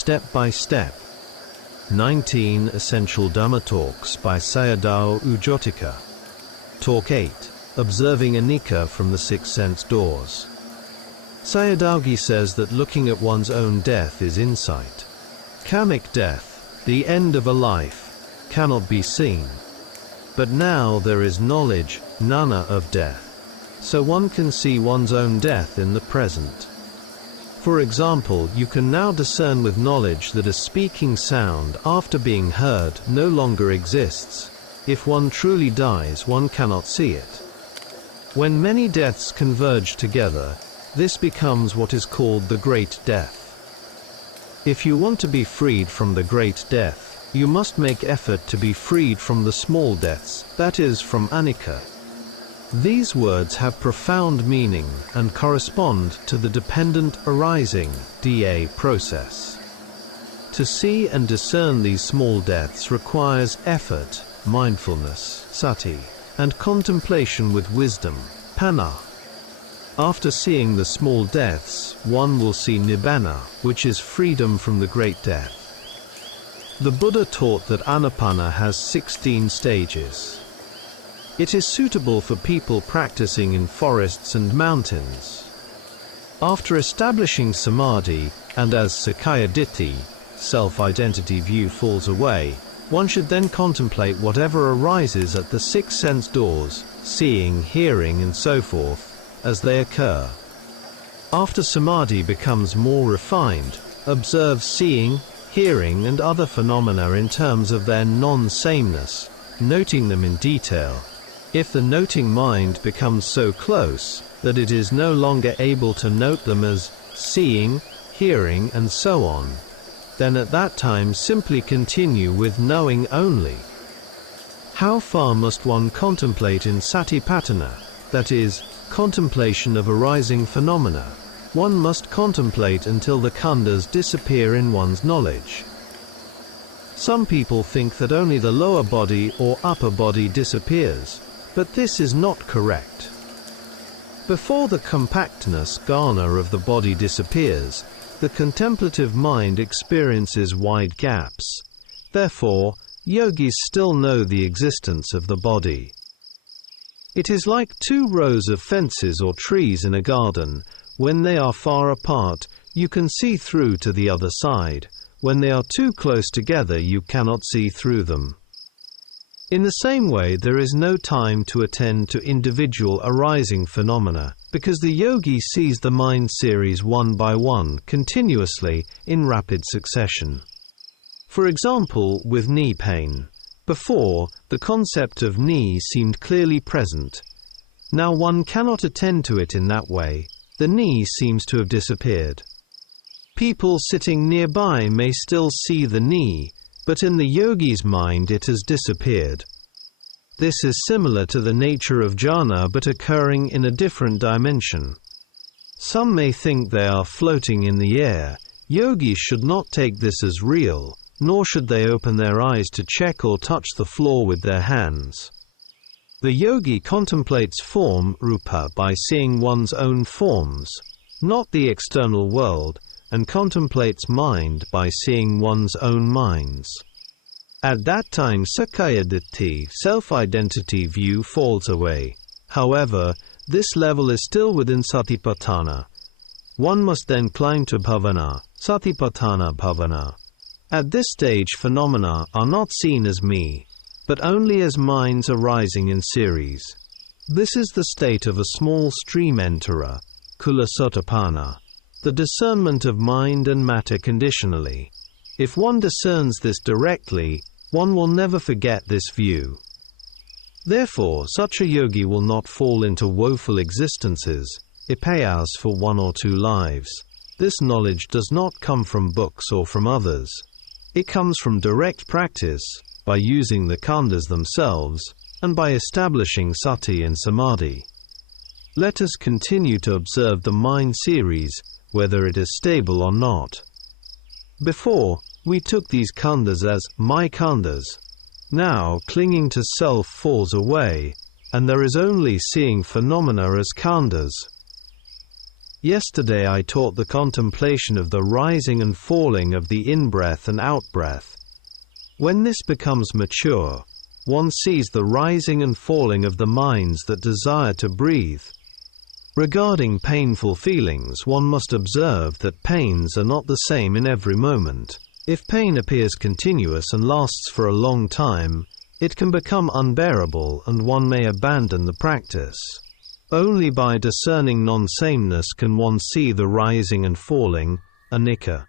Step by Step. 19 Essential Dhamma Talks by Sayadaw Jotika. Talk 8. Observing Anicca from the Six Sense Doors. Sayadaw says that looking at one's own death is insight. Karmic death, the end of a life, cannot be seen. But now there is knowledge, nana, of death. So one can see one's own death in the present. For example, you can now discern with knowledge that a speaking sound, after being heard, no longer exists. If one truly dies, one cannot see it. When many deaths converge together, this becomes what is called the Great Death. If you want to be freed from the Great Death, you must make effort to be freed from the small deaths, that is, from Anicca. These words have profound meaning and correspond to the dependent arising (DA) process. To see and discern these small deaths requires effort, mindfulness, sati, and contemplation with wisdom, panna. After seeing the small deaths, one will see nibbana, which is freedom from the great death. The Buddha taught that anapanna has 16 stages. It is suitable for people practicing in forests and mountains. After establishing samadhi, and as sakkaya ditthi, self-identity view, falls away, one should then contemplate whatever arises at the six sense doors, seeing, hearing, and so forth, as they occur. After samadhi becomes more refined, observe seeing, hearing, and other phenomena in terms of their non-sameness, noting them in detail. If the noting mind becomes so close that it is no longer able to note them as seeing, hearing, and so on, then at that time simply continue with knowing only. How far must one contemplate in satipatthana, that is, contemplation of arising phenomena? One must contemplate until the khandhas disappear in one's knowledge. Some people think that only the lower body or upper body disappears, but this is not correct. Before the compactness ghana of the body disappears, the contemplative mind experiences wide gaps. Therefore, yogis still know the existence of the body. It is like two rows of fences or trees in a garden. When they are far apart, you can see through to the other side. When they are too close together, you cannot see through them. In the same way, there is no time to attend to individual arising phenomena, because the yogi sees the mind series one by one, continuously, in rapid succession. For example, with knee pain. Before, the concept of knee seemed clearly present. Now one cannot attend to it in that way. The knee seems to have disappeared. People sitting nearby may still see the knee, but in the yogi's mind it has disappeared. This is similar to the nature of jhana, but occurring in a different dimension. Some may think they are floating in the air. Yogis should not take this as real, nor should they open their eyes to check or touch the floor with their hands. The yogi contemplates form, rupa, by seeing one's own forms, not the external world, and contemplates mind by seeing one's own minds. At that time sakkaya ditthi, self-identity view, falls away. However, this level is still within satipatthana. One must then climb to bhavana, satipatthana bhavana. At this stage phenomena are not seen as me, but only as minds arising in series. This is the state of a small stream enterer, kulasotapanna, the discernment of mind and matter conditionally. If one discerns this directly, one will never forget this view. Therefore, such a yogi will not fall into woeful existences, ipayas, for one or two lives. This knowledge does not come from books or from others. It comes from direct practice, by using the khandhas themselves, and by establishing sati and samadhi. Let us continue to observe the mind series, whether it is stable or not. Before, we took these khandhas as my khandhas. Now, clinging to self falls away, and there is only seeing phenomena as khandhas. Yesterday I taught the contemplation of the rising and falling of the in-breath and out-breath. When this becomes mature, one sees the rising and falling of the minds that desire to breathe. Regarding painful feelings, one must observe that pains are not the same in every moment. If pain appears continuous and lasts for a long time, it can become unbearable and one may abandon the practice. Only by discerning non-sameness can one see the rising and falling, Anicca.